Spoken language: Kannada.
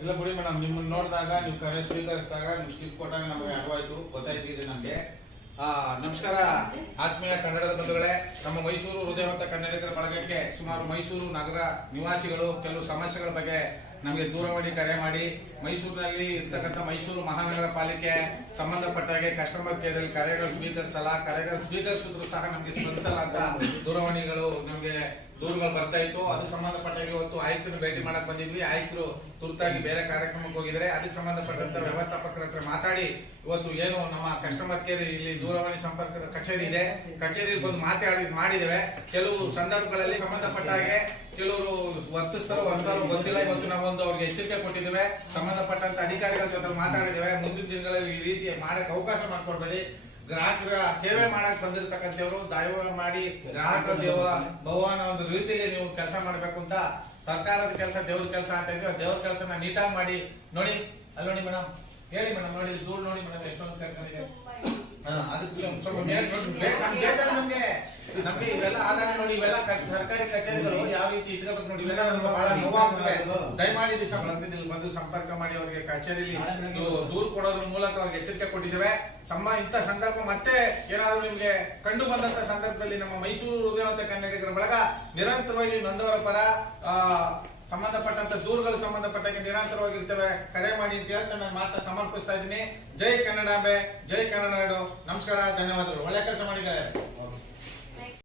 ಇಲ್ಲ ಬಿಡಿ ಮೇಡಮ್, ನಿಮ್ಮನ್ನ ನೋಡಿದಾಗ, ನೀವು ಕರೆ ಸ್ವೀಕರಿಸಿದಾಗ, ನೀವು ಸ್ಲಿಪ್ ಕೊಟ್ಟಾಗ ನಮಗೆ ಅರಿವಾಯ್ತು, ಗೊತ್ತಾಯ್ತಿದೆ ನಮಗೆ. ನಮಸ್ಕಾರ, ಆತ್ಮೀಯ ಕನ್ನಡದ ಬಂಧುಗಳೇ. ನಮ್ಮ ಮೈಸೂರು ಹೃದಯವಂತ ಕನ್ನಡಿಗರ ಬಳಗಕ್ಕೆ ಸುಮಾರು ಮೈಸೂರು ನಗರ ನಿವಾಸಿಗಳು ಕೆಲವು ಸಮಸ್ಯೆಗಳ ಬಗ್ಗೆ ನಮಗೆ ದೂರವಾಣಿ ಕರೆ ಮಾಡಿ, ಮೈಸೂರಿನಲ್ಲಿ ಇರ್ತಕ್ಕಂಥ ಮೈಸೂರು ಮಹಾನಗರ ಪಾಲಿಕೆ ಸಂಬಂಧಪಟ್ಟಾಗೆ ಕಸ್ಟಮರ್ ಕೇರ್ ಅಲ್ಲಿ ಕರೆಗಳು ಸ್ವೀಕರಿಸಲ್ಲ. ಕರೆಗಳು ಸ್ವೀಕರಿಸಿದ್ರು ಸಹ ನಮಗೆ ಸ್ಪಂದಿಸಲ್ಲ ಅಂತ ಬರ್ತಾ ಇತ್ತು. ಅದು ಸಂಬಂಧಪಟ್ಟಾಗಿ ಇವತ್ತು ಆಯುಕ್ತರು ಭೇಟಿ ಮಾಡಕ್ ಬಂದಿದ್ವಿ. ಆಯುಕ್ತರು ತುರ್ತಾಗಿ ಬೇರೆ ಕಾರ್ಯಕ್ರಮಕ್ಕೆ ಹೋಗಿದ್ರೆ ಅದಕ್ಕೆ ಸಂಬಂಧಪಟ್ಟಂತ ವ್ಯವಸ್ಥಾಪಕರ ಹತ್ರ ಮಾತಾಡಿ. ಇವತ್ತು ಏನು ನಮ್ಮ ಕಸ್ಟಮರ್ ಕೇರ್ ಇಲ್ಲಿ ದೂರವಾಣಿ ಸಂಪರ್ಕದ ಕಚೇರಿ ಇದೆ. ಕಚೇರಿ ಬಂದು ಮಾತಾಡಿ, ಮಾಡಿದ್ದೇವೆ. ಕೆಲವು ಸಂದರ್ಭಗಳಲ್ಲಿ ಸಂಬಂಧಪಟ್ಟ ಹಾಗೆ ಕೆಲವರು ವರ್ತಿಸ್ತಾರೋ ವರ್ತಾರೋ ಗೊತ್ತಿಲ್ಲ. ಇವತ್ತು ನಾವೊಂದು ಅವ್ರಿಗೆ ಎಚ್ಚರಿಕೆ ಕೊಟ್ಟಿದ್ದೇವೆ. ಸಂಬಂಧಪಟ್ಟಂತ ಅಧಿಕಾರಿಗಳ ಜೊತೆ ಮಾತಾಡಿದ್ದೇವೆ. ಮುಂದಿನ ದಿನಗಳಲ್ಲಿ ಈ ರೀತಿ ಮಾಡಕ್ಕೆ ಅವಕಾಶ ಮಾಡ್ಕೊಡ್ಬೇಡಿ. ಗ್ರಾಹಕರ ಸೇವೆ ಮಾಡಕ್ ಬಂದಿರತಕ್ಕಂಥವ್ರು ದಯವ ಮಾಡಿ ಗ್ರಾಹಕ ದೇವ ಭಗವಾನ ಒಂದು ರೀತಿಯಲ್ಲಿ ನೀವು ಕೆಲಸ ಮಾಡ್ಬೇಕು ಅಂತ ಸರ್ಕಾರದ ಕೆಲಸ ದೇವ್ರ ಕೆಲಸ ಅಂತ ಇದ್ವಿ ದೇವ್ರ ಕೆಲಸನ ನೀಟಾಗಿ ಮಾಡಿ ನೋಡಿ ಅಲ್ಲಿ ನೋಡಿ ಮೇಡಮ್ ಹೇಳಿ ಮೇಡಮ್ ನೋಡಿ ಧೂಳು ನೋಡಿ ಮೇಡಮ್ ಎಷ್ಟೊಂದು ಕರ್ಕೊಂಡಿದೆ ಹಾ, ಅದಕ್ಕೆ ಸ್ವಲ್ಪ- ನಮ್ಗೆ ನಮ್ಗೆ ಇವೆಲ್ಲ ಆದಾಗ ನೋಡಿ, ಇವೆಲ್ಲ ಸರ್ಕಾರಿ ಕಚೇರಿಗಳು ಯಾವ ರೀತಿ ಇಟ್ಕೋಬೇಕು ನೋಡಿ, ಇವೆಲ್ಲ ನಮ್ಗೆ ಬಹಳ ನೋವಾಗ್ತದೆ ದಯಮಾಡಿ ದಿವಸ ಬಂದು ಸಂಪರ್ಕ ಮಾಡಿ, ಅವರಿಗೆ ಕಚೇರಿಲಿ ದೂರು ಕೊಡೋದ್ರ ಮೂಲಕ ಅವ್ರಿಗೆ ಎಚ್ಚರಿಕೆ ಕೊಟ್ಟಿದ್ದೇವೆ. ಸಮ್ಮ ಇಂಥ ಸಂದರ್ಭ ಮತ್ತೆ ಏನಾದರೂ ನಿಮ್ಗೆ ಕಂಡು ಬಂದಂತ ಸಂದರ್ಭದಲ್ಲಿ ನಮ್ಮ ಮೈಸೂರು ಹೃದಯವಂತ ಕನ್ನಡಿಗರ ಬಳಗ ನಿರಂತರವಾಗಿ ನೊಂದವರ ಪರ ಸಂಬಂಧಪಟ್ಟಂತ ದೂರುಗಳು ಸಂಬಂಧಪಟ್ಟಂಗೆ ನಿರಂತರವಾಗಿರ್ತೇವೆ. ಕರೆ ಮಾಡಿ ಅಂತ ಹೇಳ್ತಾ ನಾನು ಮಾತ್ರ ಸಮರ್ಪಿಸ್ತಾ ಇದ್ದೀನಿ. ಜೈ ಕನ್ನಡಾಂಬೆ ಜೈ ಕನ್ನಡ ನಾಡು. ನಮಸ್ಕಾರ, ಧನ್ಯವಾದಗಳು. ಒಳ್ಳೆ ಕೆಲಸ ಮಾಡಿದ್ದಾರೆ.